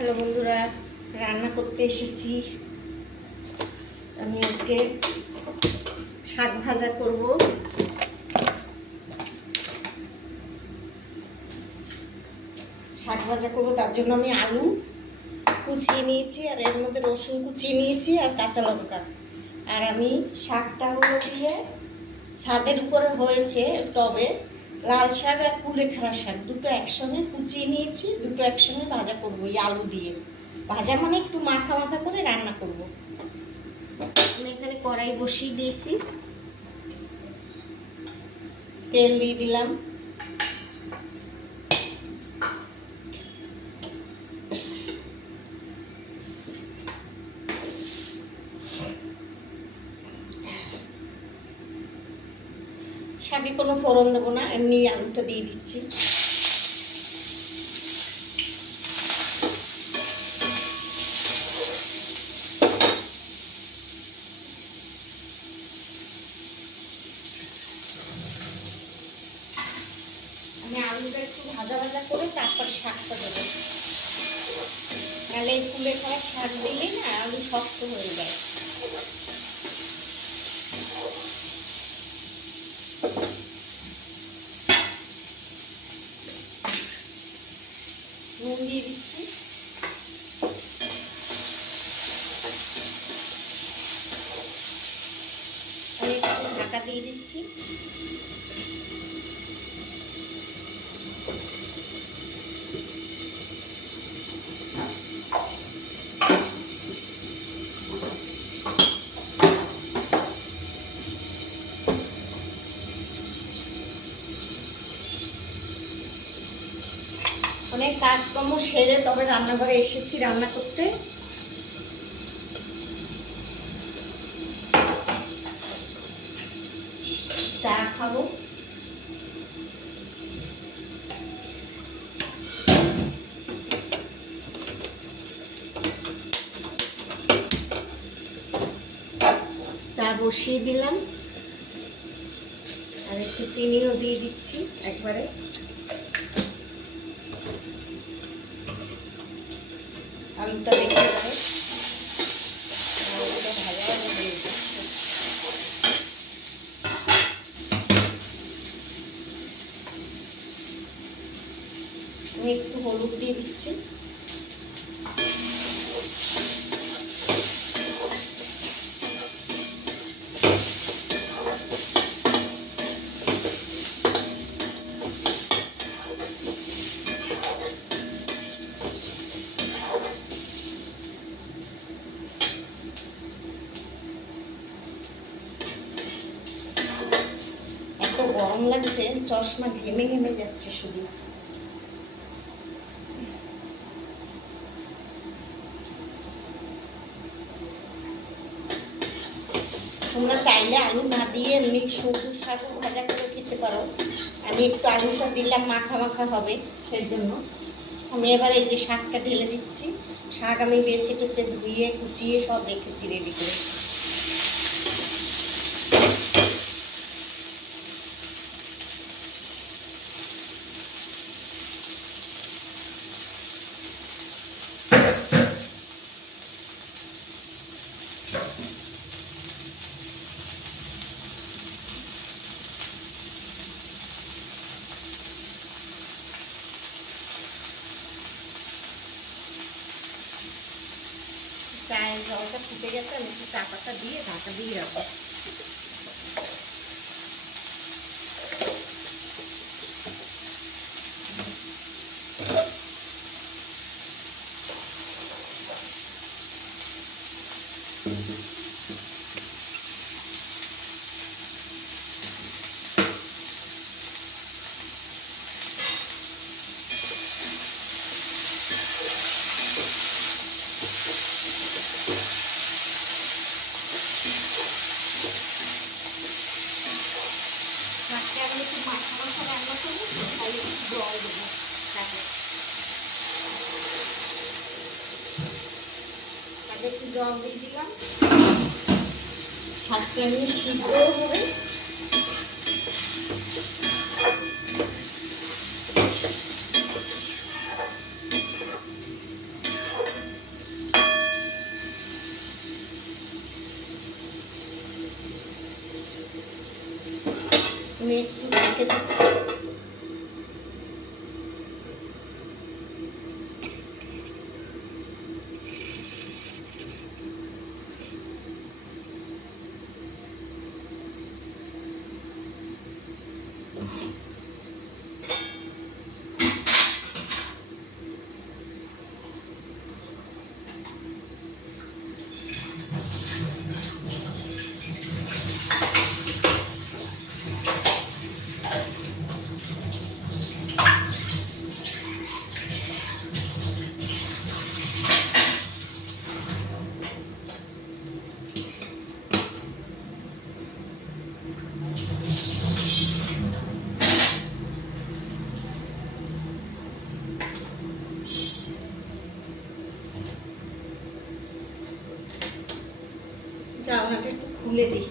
Hello বন্ধুরা, রান্না করতে এসেছি। আমি আজকে শাক ভাজা করব। তার জন্য আমি আলু কুচিয়ে নিয়েছি, আর এর মধ্যে রসুন কুচিয়ে নিয়েছি, আর কাঁচা লঙ্কা। আর আমি শাকটা হলো দিয়ে ছাদের উপরে হয়েছে টবে লাল শাক আর কুলেখাড়া শাক দুটো একসঙ্গে কুচিয়ে নিয়েছি, দুটো একসঙ্গে ভাজা করবো এই আলু দিয়ে। ভাজা মানে একটু মাখা মাখা করে রান্না করব। আমি এখানে কড়াই বসিয়ে দিয়েছি, তেল দিয়ে দিলাম। শাকে কোনো ফোড়ন দেবো না, এমনি আলুটা দিয়ে দিচ্ছি। আমি আলুটা একটু ভাজা ভাজা করে তারপরে শাকটা দেবো, তাহলে কুলেখাড়া শাক দিলে না আলু শক্ত হয়ে যায়। নুন দিয়ে দিচ্ছি, আমি একটু ঢাকা দিয়ে দিচ্ছি। অনেক কাজকর্ম সেরে তবে রান্নাঘরে এসেছি রান্না করতে। চা খাবো। চা বসিয়ে দিলাম, আর একটু চিনিও দিয়ে দিচ্ছি একবারে। আলুটা দেখে যাবে, আলুটা ভাজা ভাজা দিয়ে দিচ্ছি। আমি একটু হলুদ দিয়ে দিচ্ছি। এত গরম লাগছে, চশমা ঘেমে ঘেমে যাচ্ছে শুধু। তোমরা চাইলে আলু না দিয়ে এমনি সবুজ শাক ভাজা করে খেতে পারো। আমি একটু আলুটা দিলাম, মাখা মাখা হবে সেই জন্য। আমি এবার এই যে শাকটা ঢেলে দিচ্ছি। শাক আমি বেছে টেছে ধুয়ে কুচিয়ে সব রেখেছি রেডি করে। চায়ের জলটা ফুটে গেছে, আমি একটু চা পাতা দিয়ে ঢাকা দিয়ে রাখবো। শাকটা আমি একটু মাখা মাখা রান্না করবো, তাই একটু জল দেবো শাকে। শাকে একটু জল দিয়ে দিলাম, শাকটা এমনি সিদ্ধ হবে। আমি একটু ঢেকে দিচ্ছি। জানলাটা একটু খুলে দিই,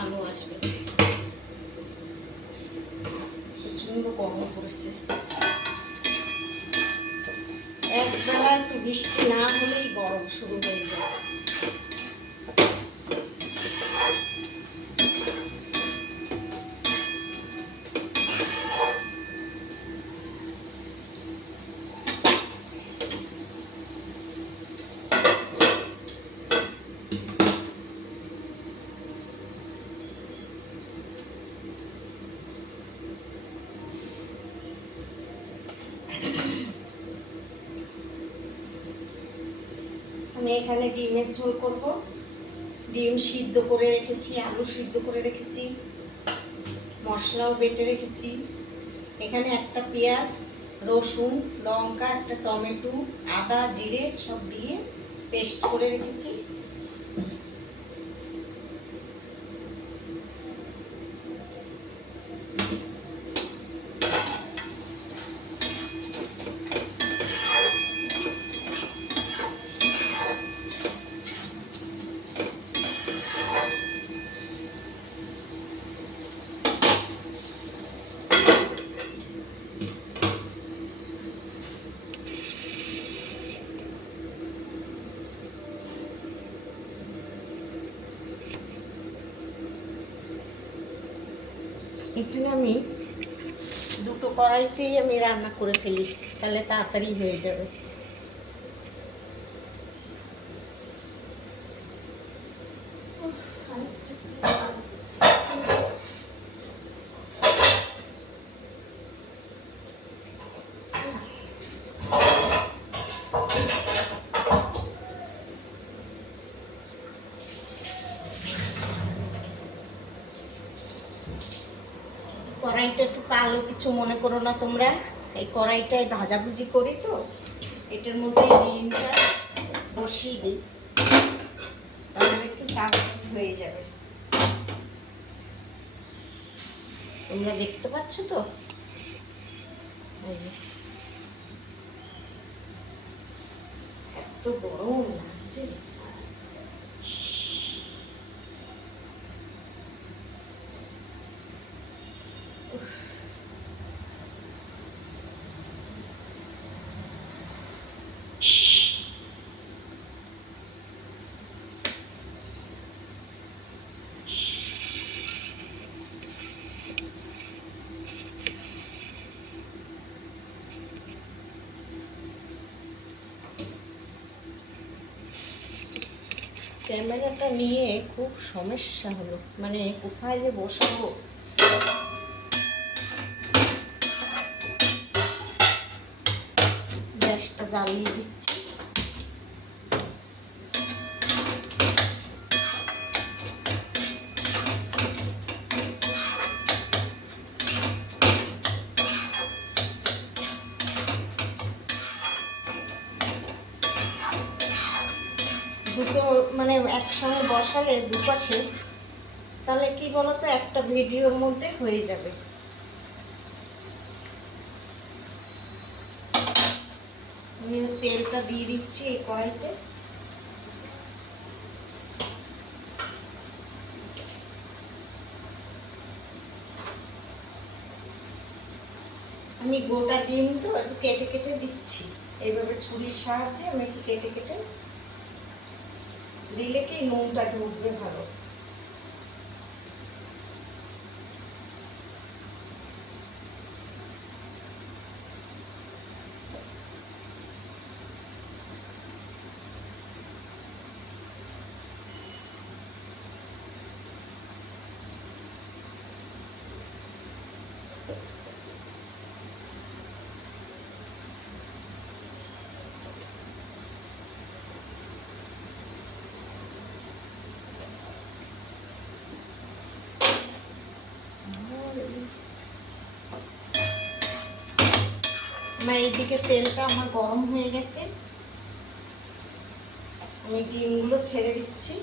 আলো আসবে। প্রচন্ড গরম পড়েছে। একবেলা একটু বৃষ্টি না হলেই গরম শুরু হয়ে যায়। আমি এখানে ডিমের ঝোল করব। ডিম সিদ্ধ করে রেখেছি, আলু সিদ্ধ করে রেখেছি, মশলাও বেটে রেখেছি। এখানে একটা পেঁয়াজ, রসুন, লঙ্কা, একটা টমেটো, আদা, জিরে সব দিয়ে পেস্ট করে রেখেছি। এখানে আমি দুটো কড়াইতেই আমি রান্না করে ফেলি, তাহলে তাড়াতাড়ি হয়ে যাবে। কড়াইটা একটু কালো, কিছু মনে করো না তোমরা। এই কড়াইটায় ভাজাভুজি করি তো, এটার মধ্যে ডিমটা বসিয়ে দিই, তাহলে একটু তাড়াতাড়ি হয়ে যাবে। তোমরা দেখতে পাচ্ছ তো? এই যে এত গরম লাগছে। ক্যামেরাটা নিয়ে খুব সমস্যা হলো, মানে কোথায় যে বসাবো। গ্যাসটা জ্বালিয়ে দিচ্ছি। দুটো মানে একসঙ্গে বসালে দুপাশে, তাহলে কি বলতো, একটা ভিডিওর মধ্যে হয়ে যাবে। আমি তেলটা দিয়ে দিচ্ছি এই কড়াইতে। আমি গোটা ডিম তো একটু কেটে কেটে দিচ্ছি, এইভাবে ছুরির সাহায্যে আমি একটু কেটে কেটে দিলে কি নুনটা ঢুকবে ভালো। আমার এইদিকে তেলটা আমার গরম হয়ে গেছে, আমি ডিমগুলো ছেড়ে দিচ্ছি।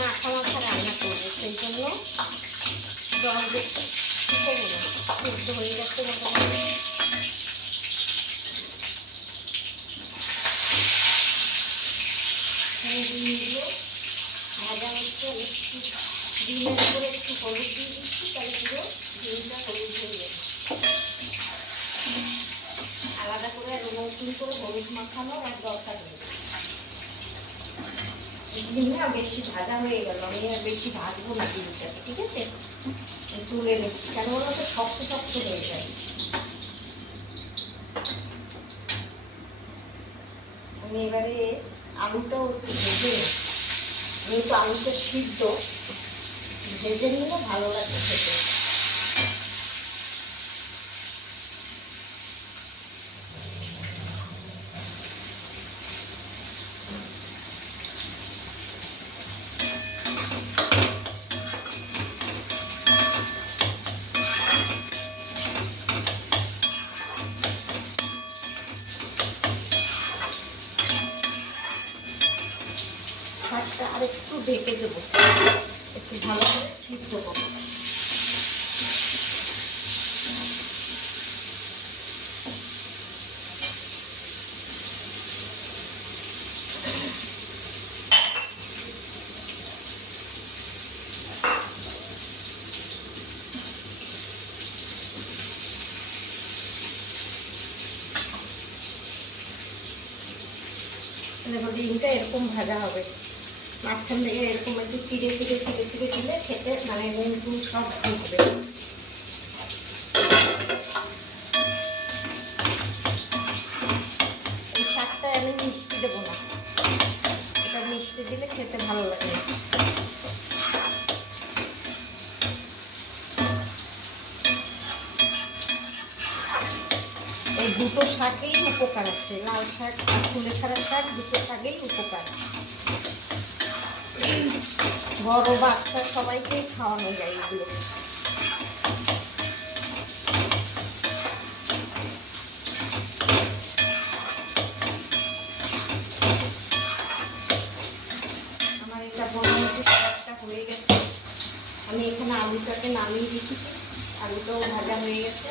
মাখা মাখা রান্না করবো, সেই জন্য জল দেখতে শুকোবো না, সিদ্ধ হয়ে গেছে মোটামুটি। ডিমগুলো ভাজা হচ্ছে, একটু ডিমের উপরে একটু হলুদ দিয়ে দিচ্ছি, তাহলে পুরো ডিমটা হলুদ হয়ে যাবে। আলাদা করে আর নতুন করে হলুদ মাখানোর আর দরকার নেই। ডিমটা বেশি ভাজা হয়ে গেল, আমি আর বেশি ভাজবো না ডিমটা, ঠিক আছে? তুলে নিচ্ছি, কেন বলো তো শক্ত শক্ত হয়ে যায়। আমি এবারে আলুটাও একটু ভেজে, যেহেতু আলুটা সিদ্ধ, ভেজে নিলে ভালো লাগে খেতে। শাকটা আর একটু ঢেকে দেবো, একটু ভালো করে সিদ্ধ করবো। দেখো ডিমটা এরকম ভাজা হবে, মাঝখান থেকে এরকম একটু চিড়ে চিড়ে চিড়ে চিড়ে দিলে খেতে মানে নুন টুন সব ঢুকবে। এই শাকটা আমি মিষ্টি দেবো না, এটা মিষ্টি দিলে খেতে ভালো লাগে। এই দুটো শাকেই উপকার আছে, লাল শাক আর কুলেখাড়া শাক, দুটো শাকেই উপকার। বড় বাচ্চা সবাইকেই খাওয়ানো যায় এগুলো। আমার এটা মোটামুটি শাকটা হয়ে গেছে, আমি এখানে আলুটাকে নামিয়ে দিচ্ছি, আলুটাও ভাজা হয়ে গেছে।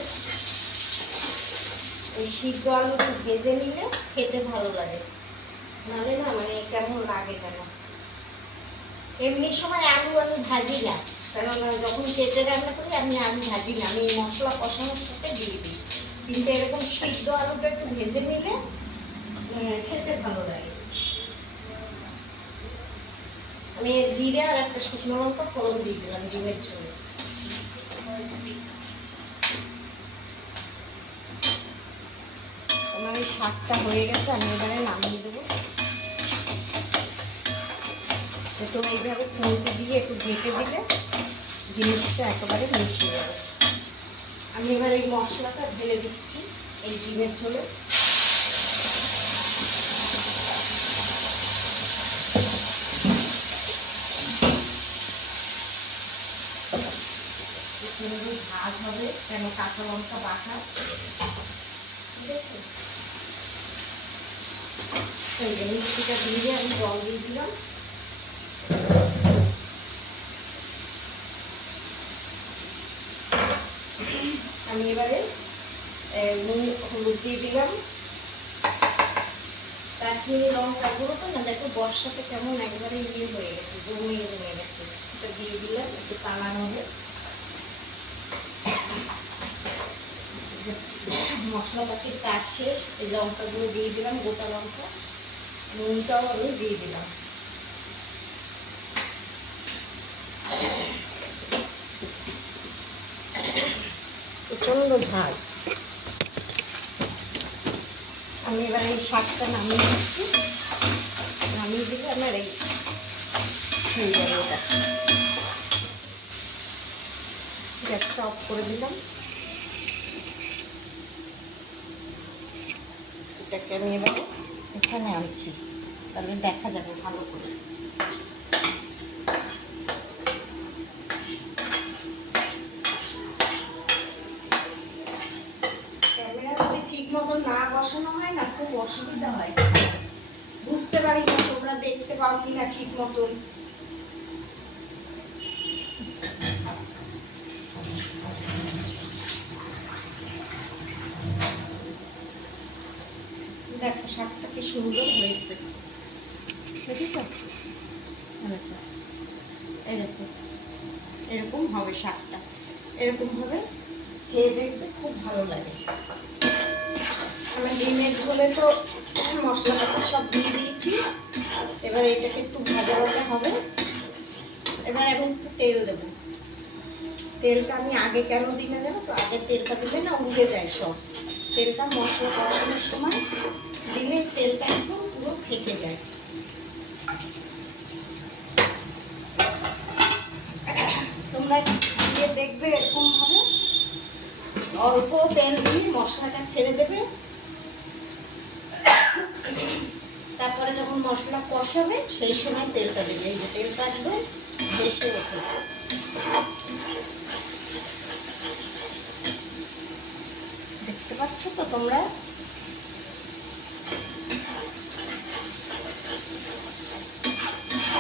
ওই সিদ্ধ আলু একটু ভেজে নিলে খেতে ভালো লাগে, নাহলে না মানে কেমন লাগে যেন। এমনি সময় আলু আমি ভাজি না, কারণ যখন কেটে রান্না করি আমি আলু ভাজি না, আমি মশলা কষানোর সাথে দিয়ে দিই। কিন্তু এরকম সিদ্ধ আলুটা একটু ভেজে নিলে খেতে ভালো লাগে। আমি জিরে আর একটা শুকনো লঙ্কা ফোড়ন দিয়ে দিলাম ডিমের জন্য। আমার এই শাকটা হয়ে গেছে, আমি এবারে নামিয়ে দেবো। একটু এইভাবে খুঁড়তে দিয়ে একটু ঢেকে দিলে জিনিসটা একেবারে মিশিয়ে যাবে। আমি এবার এই মশলাটা ঢেলে দিচ্ছি এই ডিমের ঝোলে। ভাজ হবে কেন, কাঁচা লঙ্কা বাটা, ঠিক আছে? সেই যে মিষ্টিটা দিয়ে আমি জল দিয়ে দিলাম। আমি এবারে নুন হলুদ দিয়ে দিলাম, কাশ্মীরি লঙ্কা গুঁড়ো তো না, দেখো বর্ষাতে কেমন একবারে ইয়ে হয়ে গেছে, জমে গেছে। এটা দিয়ে দিলাম, একটু টানানো হবে। মশলাপাতির কাজ শেষ, এই লঙ্কাগুলো দিয়ে দিলাম, গোটা লঙ্কা, নুনটাও আমি দিয়ে দিলাম। প্রচণ্ড ঝাঁজ। আমি এবার এই শাকটা নামিয়ে দিচ্ছি, নামিয়ে দিলে আমার এই হয়ে যাবে। এটা গ্যাসটা অফ করে দিলাম। এটাকে আমি এবার এখানে আনছি, তাহলে দেখা যাবে ভালো করে। ক্যামেরা যদি ঠিক মতন না বসানো হয় না, খুব অসুবিধা হয়, বুঝতে পারি না তোমরা দেখতে পাও কিনা ঠিক মতন। দেখো শাকটা কি সুন্দর হয়েছে, দেখেছ? এরকম এরকম হবে শাকটা, এরকম হবে, খেয়ে দেখবে খুব ভালো লাগে। আমি ডিমের ঝোলে তো মশলাপাতি সব দিয়ে দিয়েছি, এবার এটাকে একটু ভাজা ভাজা হবে। এবার আমি একটু তেল দেবো। তেলটা আমি আগে কেন দিই না জানো তো, আগে তেলটা দিলে না উড়ে যায় সব। তেলটা মশলা কষানোর সময় দিলে তেলটা একদম পুরো থেকে যায়। তোমরা দিয়ে দেখবে এরকম হবে, অল্প তেল দিয়ে মশলাটা ছেড়ে দেবে। তারপরে যখন মশলা কষাবে সেই সময় তেলটা দেবে। এই যে তেলটা একদম ভেসে ওঠে। দেখতে পাচ্ছ তো তোমরা?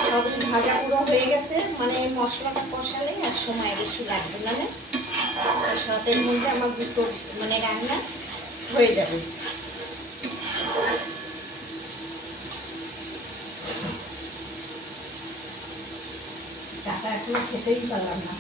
সবই ভাজা পুরো হয়ে গেছে, মানে মশলাটা কষালে আর সময় বেশি লাগবে না, শর্টের মধ্যে আমার দুটো মানে রান্না হয়ে যাবে। চাটা এখনো খেতেই পারলাম না।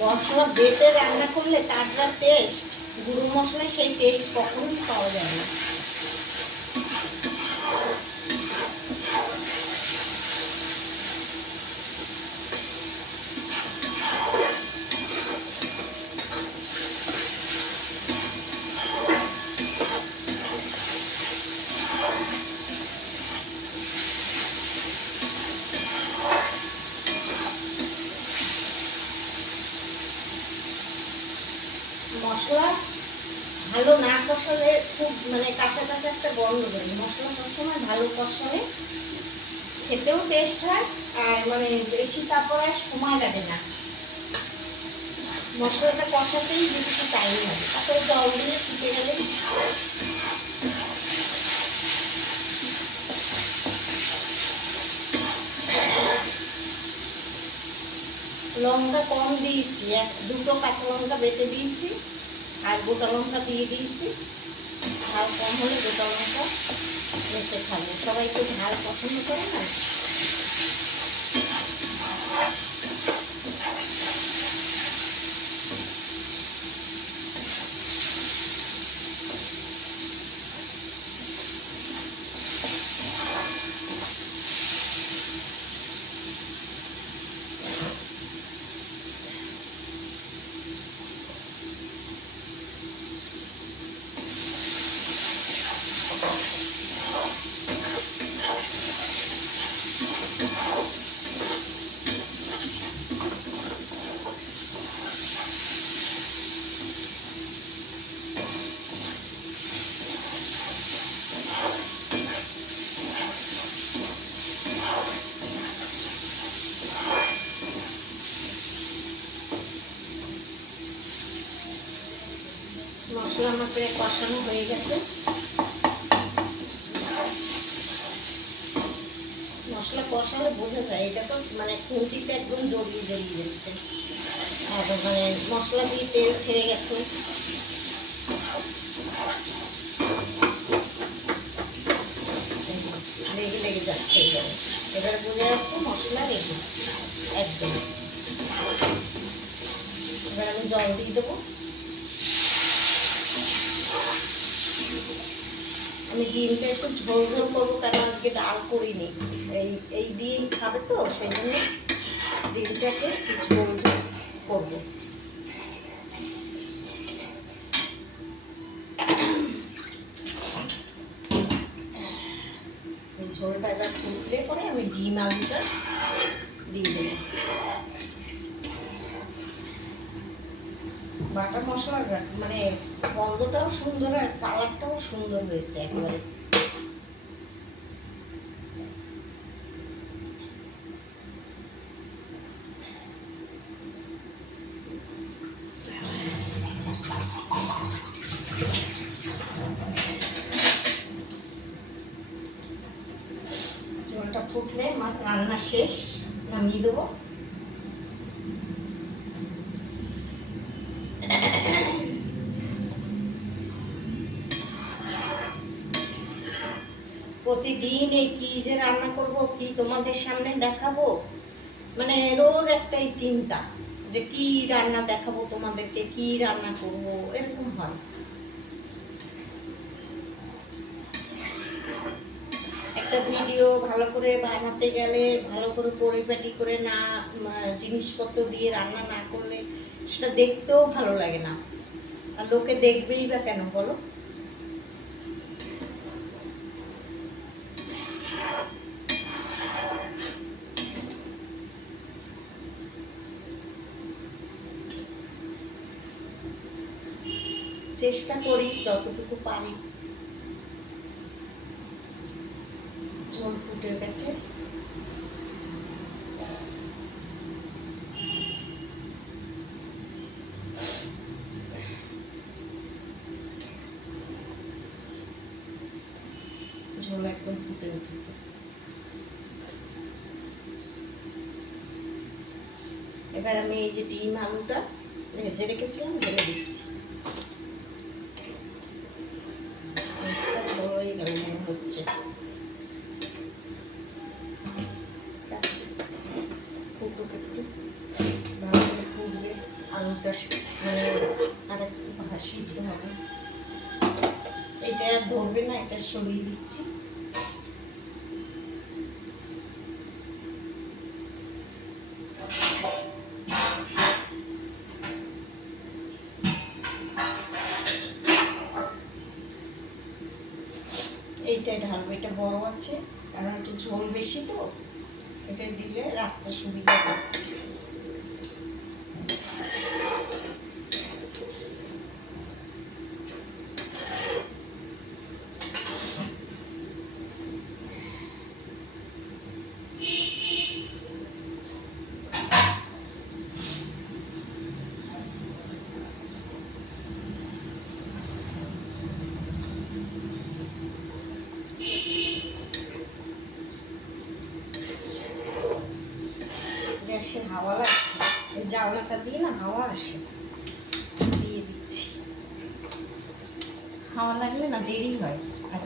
মশলা বেটে রান্না করলে তার যা টেস্ট, গুঁড়ো মশলায় সেই টেস্ট কখনোই পাওয়া যায় না। মশলা ভালো না কষালে খুব মানে কাঁচা কাঁচা একটা গন্ধ বেরোয়। মশলা সবসময় ভালো কষালে খেতেও টেস্ট হয়, আর মানে বেশি তারপরে সময় লাগে না। মশলাটা কষাতেই বেশি টাইম লাগে, তারপরে জল দিয়ে ফুটে গেলে লঙ্কা কম দিয়েছি, দুটো কাঁচা লঙ্কা বেটে দিয়েছি, আর গোটা লঙ্কা দিয়ে দিয়েছি। ঝাল কম হলে গোটা লঙ্কা বেটে খাবো, সবাই তো ঝাল পছন্দ করে না। মশলা আমার প্রায় কষানো হয়ে গেছে। মশলা কষালে বোঝা যায়, এটা তো মানে খুঁটিতে একদম জড়িয়ে জড়িয়ে যাচ্ছে, আর মানে মশলা দিয়ে তেল ছেড়ে গেছে। লেগে লেগে যাচ্ছে, এবারে বোঝা যাচ্ছে মশলা রেডি একদম। এবার আমি জল দিয়ে দেবো। আমি ডিমটা একটু ঝোল ঝোল করবো, কারণ আজকে ডাল করিনি, এই এই দিয়েই খাবে তো, সেই জন্য ডিমটাকে একটু ঝোল ঝোল করবো। ঝোলটা এবার ফুটলে পরে আমি ডিম আলুটা দিয়ে দেবো। বাটা মশলার মানে গন্ধটাও সুন্দর আর কালারটাও সুন্দর হয়েছে একেবারে। ঝোলটা ফুটলে আমার রান্না শেষ, নামিয়ে দেবো। প্রতিদিন এই কি যে রান্না করব, কি তোমাদের সামনে দেখাবো, মানে রোজ একটাই চিন্তা যে কি রান্না দেখাবো তোমাদেরকে, কি রান্না করব, এরকম হয়। একটা ভিডিও ভালো করে বানাতে গেলে, ভালো করে পরিপাটি করে না জিনিসপত্র দিয়ে রান্না না করলে সেটা দেখতেও ভালো লাগে না, আর লোকে দেখবেই বা কেন বলো। চেষ্টা করি যতটুকু পারি। ঝোল ফুটে গেছে, ঝোল একদম ফুটে উঠেছে। এবার আমি এই যে ডিম আলুটা ভেজে রেখেছিলাম ঢেলে দিচ্ছি। ঝোল হয়ে গেল মনে হচ্ছে, ফুটুক একটু, ভালো করে ফুটবে, আলুটা মানে আর একটু সিদ্ধ হবে। এটা আর ধরবে না, এটা সরিয়ে দিচ্ছি। এইটাই ঢালবো, এটা বড় আছে কারণ একটু ঝোল বেশি তো, এটা দিলে রাখতে সুবিধা হবে। গ্যাসে হাওয়া লাগছে, এই জানলাটা দিয়ে না হাওয়া আসে, দিয়ে দিচ্ছি। হাওয়া লাগলে না দেরি হয়। আর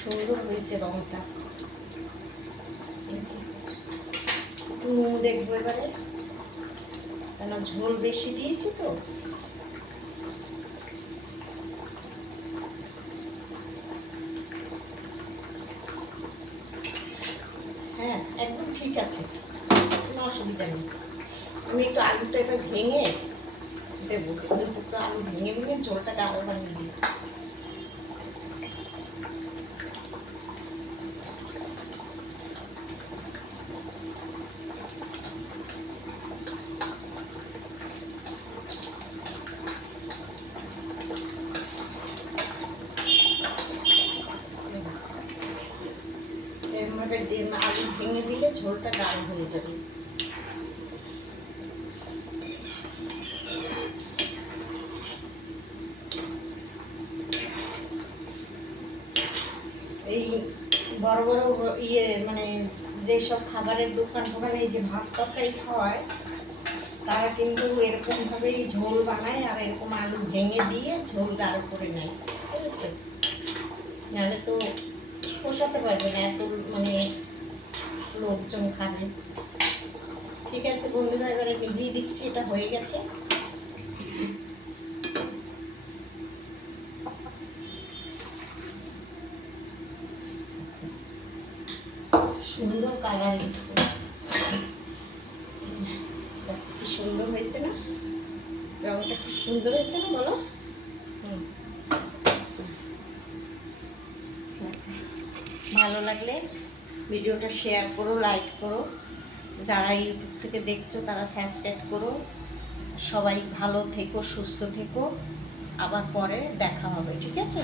সুন্দর হয়েছে রংটা। একটু নুন দেখবো এবারে, কেন ঝোল বেশি দিয়েছি তো। হ্যাঁ, একদম ঠিক আছে, কোনো অসুবিধা নেই। আমি একটু আলুটা এবার ভেঙে দেবো, দুটো আলু ভেঙে ভেঙে ঝোলটা গাঢ় বানিয়ে দিই। আলু ভেঙে দিলে ঝোলটা গাঢ় হয়ে যাবে। এই বড় বড় মানে যেসব খাবারের দোকান টোকানে এই যে ভাত তরকারি খাওয়ায়, তারা কিন্তু এরকমভাবেই ঝোল বানায় আর এরকম আলু ভেঙে দিয়ে ঝোল গাঢ় করে নেয়, ঠিক আছে? নাহলে তো পোষাতে পারবে না, এত মানে লোকজন খাবে। ঠিক আছে বন্ধুরা, এবারে নিভিয়ে দিচ্ছি, এটা হয়ে গেছে। সুন্দর কালার এসছে, কি সুন্দর হয়েছে না? রংটা খুব সুন্দর হয়েছে না, বলো? ভালো লাগলে ভিডিওটা শেয়ার করো, লাইক করো। যারা ইউটিউব থেকে দেখছো তারা সাবস্ক্রাইব করো। সবাই ভালো থেকো, সুস্থ থেকো। আবার পরে দেখা হবে, ঠিক আছে?